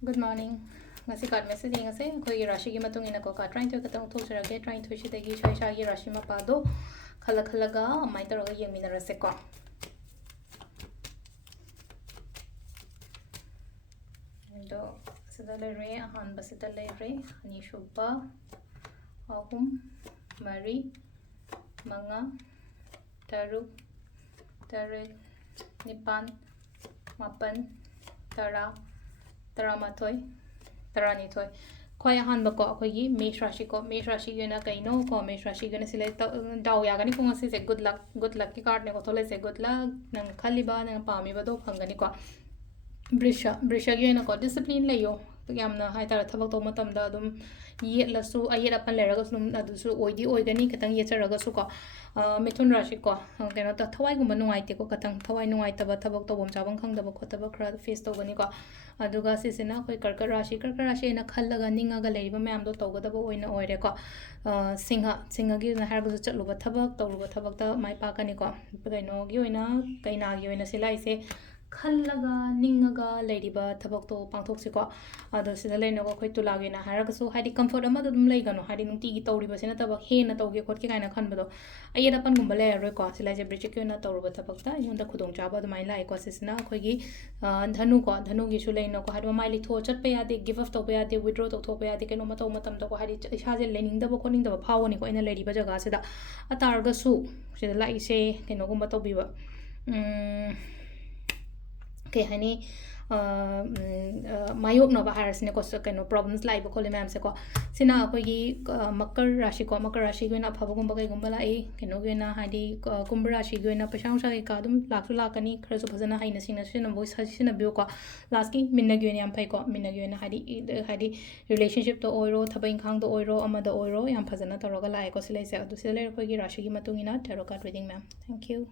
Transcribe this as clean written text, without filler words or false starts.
Good morning. Ngasi card message ngase khoi rashi gi matung ina ko ka trying to katang thok sarage trying to shitagi chai sha gi rashi ma pado khala khalaga mai taraga yemina rase ko ndo sida le re han basita le re ani shubba ahum mari manga taruk tarik nipan mapan tara Taramathoi, Taranithoi. Khoi ahanba ko akhoi mesh rashi ko mesh rashi gena kaino ko mesh rashi gena sile daw yagani ko ngasi se good luck ki card ne ko thole se good luck nang khaliba nang pami ba do phangani ko brisha gena ko discipline leyo yamna hai tara thabak to matam da dum yetlasu ayet apan leraga sum adusu oidi oigani katang yecharaga su ko mithun rashi ko keno ta thawai gumba nungai te ko katang thawai nungai taba thabak to bom chabang khang daba khotaba khra face to gani ko aduga sisina khoi karka rashi na khallaga ningaga leiba mayam do tawgada ba oina oire ko singha gi na harga chatluba thabak tawluba thabak ta mai pa kani ko kaino gi oina kaina gi oina silai se khallaga ningaga leiriba thabak to pangthok se ko ado sida leino ko khoi tulagi na harga so hadi comfort ama dum lei gano hadi nungti gi tawriba sina taba hena tawge khot ki kaina khanbado ayeda pan gumba le roi ko silai je bridge ki na tawruba thabak ta yonda khudong chaba dumai lai ko sisina khoi gi dhanu gi su leino ko hadwa mai li tho chat pa yade give up to pa yade withdraw to tho pa yade keno ma to matam to ko hadi isa je lening da ba khoning da ba phawani ko ina leiriba jaga sida atarga su sida lai se keno gumba to biba ke hani mayok no bahar sine ko keno problems lai ba khole ma'am se ko sina ko gi makar rashi go na phaba gumba kai gumba lai keno ge na hadi kumbra rashi go na pasang sa ka dum laksu lakani khara su phajana haina sina sina voice sina bio ko last ki minna ge na yam phai ko minna ge na hadi relationship to oiro thabai khang do oiro ama do oiro yam phajana toroga lai ko silai se adu silai ko gi rashi gi matungina tarot card reading ma'am thank you